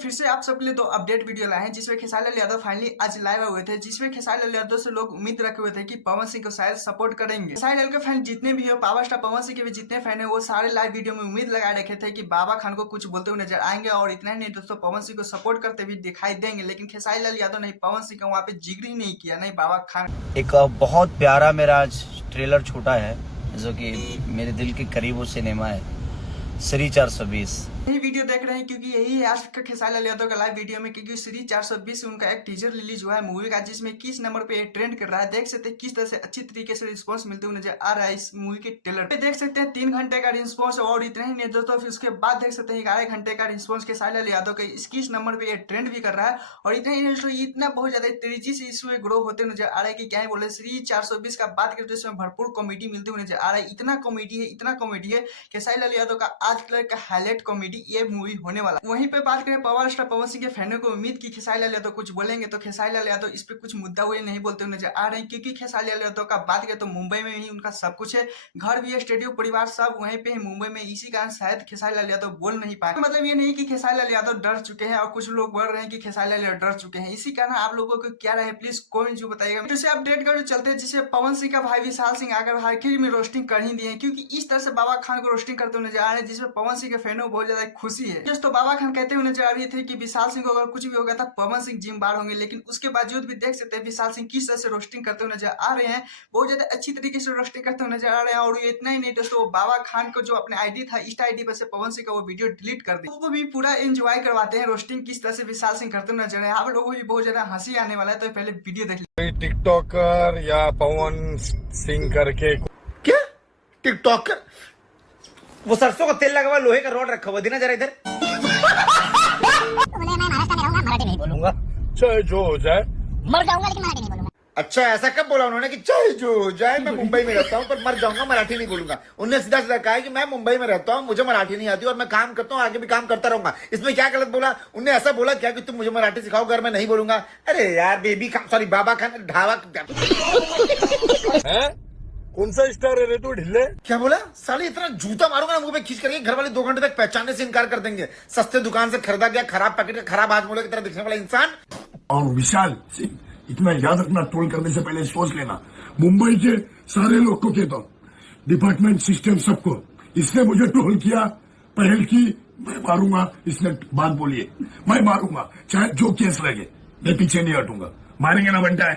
फिर से आप सबके लिए दो अपडेट वीडियो लाए हैं जिसमें खेसारी लाल यादव फाइनली आज लाइव हुए थे, जिसमें खेसारी लाल यादव से लोग उम्मीद रखे हुए थे कि पवन सिंह को शायद सपोर्ट करेंगे। खेसारी लाल के फैन जितने भी हो, पावर स्टार पवन सिंह के भी जितने फैन है, वो सारे लाइव वीडियो में उम्मीद लगाए रखे थे कि बाबा खान को कुछ बोलते हुए नजर आएंगे और इतना ही नहीं दोस्तों पवन सिंह को सपोर्ट करते भी दिखाई देंगे। लेकिन खेसारी लाल यादव ने पवन सिंह का वहाँ पे जिक्र ही नहीं किया, नहीं बाबा खान। एक बहुत प्यारा मेरा आज ट्रेलर छूटा है जो कि मेरे दिल के करीब वो सिनेमा है श्री 420। यही वीडियो देख रहे हैं क्योंकि यही है आज का खेसारी लाल यादव का लाइव वीडियो में, क्योंकि श्री 420 उनका एक टीजर रिलीज हुआ है मूवी का, जिसमें किस नंबर पे ट्रेंड कर रहा है। देख सकते हैं किस तरह से अच्छी तरीके से रिस्पांस मिलते हुए नजर आ रहा है इस मूवी के ट्रेलर पे। देख सकते हैं 3 घंटे का रिस्पांस और इतना ही नहीं दोस्तों, फिर उसके बाद देख सकते हैं 11 घंटे का रिस्पांस खेसारी लाल यादव के किस नंबर पे ट्रेंड भी कर रहा है। और इतना ही नहीं दोस्तों, इतना बहुत ज्यादा तेजी से इसमें ग्रो होते नजर आ रहा है कि क्या बोले। श्री 420 का बात करते इसमें भरपूर कॉमेडी मिलते हुए नजर आ रहा है। इतना कॉमेडी है खेसारी लाल यादव का आज तक का हाईलाइट कॉमेडी ये मूवी होने वाला। वहीं पे बात करें पावर स्टार पवन सिंह के फैनों को उम्मीद की खेसारी लाल यादव कुछ बोलेंगे, तो खेसारी लाल यादव इस पे कुछ मुद्दा हुए नहीं बोलते हुए नजर आ रहे हैं, क्योंकि खेसारी लाल यादव का बात करें तो मुंबई में ही उनका सब कुछ है, घर भी है, स्टूडियो परिवार सब वहीं पे है मुंबई में। इसी कारण शायद खेसारी लाल यादव बोल नहीं पाए। मतलब ये नहीं कि खेसारी लाल यादव डर चुके हैं, और कुछ लोग बोल रहे हैं कि खेसारी लाल यादव डर चुके हैं। इसी कारण आप लोगों को क्या रहे प्लीज कमेंट जो बताइएगा। तो अपडेट कर चलते हैं, जिसे पवन सिंह का भाई विशाल सिंह आकर आखिर में रोस्टिंग कर ही दिए, क्योंकि इस तरह से बाबा खान को रोस्टिंग करते हुए नजर आ रहे हैं, जिसमें पवन सिंह के फैनों को बहुत ज्यादा खुशी है। दोस्तों बाबा खान कहते हुए नजर आ रही थे कि विशाल सिंह को अगर कुछ भी होगा था पवन सिंह जिम्मेदार होंगे, लेकिन उसके बावजूद भी देख सकते हैं विशाल सिंह किस तरह से रोस्टिंग करते हुए नजर आ रहे हैं। बहुत ज्यादा अच्छी तरीके से रोस्टिंग करते हुए नजर आ रहे हैं। और ये इतना ही नहीं दोस्तों, बाबा खान को जो अपने आईडी था इंस्टा आईडी पर से पवन सिंह का वो वीडियो डिलीट कर दिया। वो भी पूरा एंजॉय करवाते हैं रोस्टिंग किस तरह से विशाल सिंह करते हुए नजर है। आप लोगों को भी बहुत ज्यादा हंसी आने वाला है, तो पहले वीडियो देख लीजिए। टिकटॉकर या पवन सिंह करके क्या टिकटॉकर? वो सरसों का तेल लगा हुआ लोहे का रॉड रखा हुआ, देना जरा इधर। बोले मैं महाराष्ट्र में रहूंगा, मराठी नहीं बोलूंगा। चाहे जो हो जाए मर जाऊंगा लेकिन मराठी नहीं बोलूंगा। अच्छा, ऐसा कब बोला उन्होंने कि चाहे जो हो जाए मैं मुंबई में रहता हूँ पर मर जाऊंगा, मराठी नहीं बोलूंगा? उन्होंने सीधा सीधा कहा है कि मैं मुंबई में रहता हूँ, मुझे मराठी नहीं आती और मैं काम करता हूँ, आगे भी काम करता रहूंगा। इसमें क्या गलत बोला? उन्होंने ऐसा बोला क्या कि तुम मुझे मराठी सिखाओ अगर मैं नहीं बोलूंगा? अरे यार बेबी खान, सॉरी बाबा खान ढाबा है कौन सा स्टार है रे तू ढिल्ले? क्या बोला? साले इतना जूता मारूंगा ना मुंह पे खींच करके, घर वाले 2 घंटे तक पहचानने से इनकार कर देंगे। सस्ते दुकान से खरीदा गया खराब पैकेट का खराब हाथ मोड़े की तरह दिखने वाला इंसान। और विशाल सिंह, इतना याद रखना, ट्रोल करने से पहले सोच लेना। मुंबई के सारे लोग को कहता हूँ, डिपार्टमेंट सिस्टम सबको, इसने मुझे ट्रोल किया, पहल की, मैं मारूंगा। इसने बात बोली है, मैं मारूंगा चाहे जो केस लगे, मैं पीछे नहीं हटूंगा। मारेंगे ना बनता है,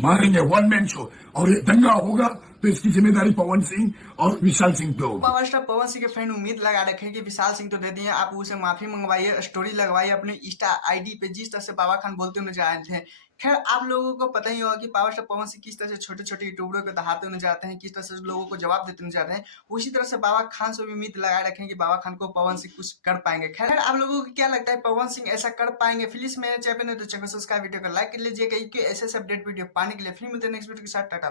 मारेंगे 1 मैन शो। और ये दंगा होगा तो इसकी जिम्मेदारी पवन सिंह और विशाल सिंह पे होगी। पावर स्टार पवन सिंह के फैन उम्मीद लगा रखे कि विशाल सिंह तो दे दिए, आप उसे माफी मंगवाइए, स्टोरी लगवाइए अपने इंस्टा आईडी पे, जिस तरह से बाबा खान बोलते हुए नजर आए थे। खैर आप लोगों को पता ही होगा कि पावर स्टार पवन सिंह किस तरह से छोटे छोटे यूट्यूबरों को दहाते हुए जाते हैं, किस तरह से लोगों को जवाब देते नजर आते हैं। उसी तरह से बाबा खान से भी उम्मीद लगाए रखें कि बाबा खान को पवन सिंह कुछ कर पाएंगे। खैर आप लोगों को क्या लगता है, पवन सिंह ऐसा कर पाएंगे? प्लीज मेरे चैनल तो चैनल सब्सक्राइब, वीडियो को लाइक कर लीजिएगा, क्योंकि ऐसे अपडेट वीडियो पाने के लिए। फिर मिलते हैं नेक्स्ट वीडियो के साथ। टाटा।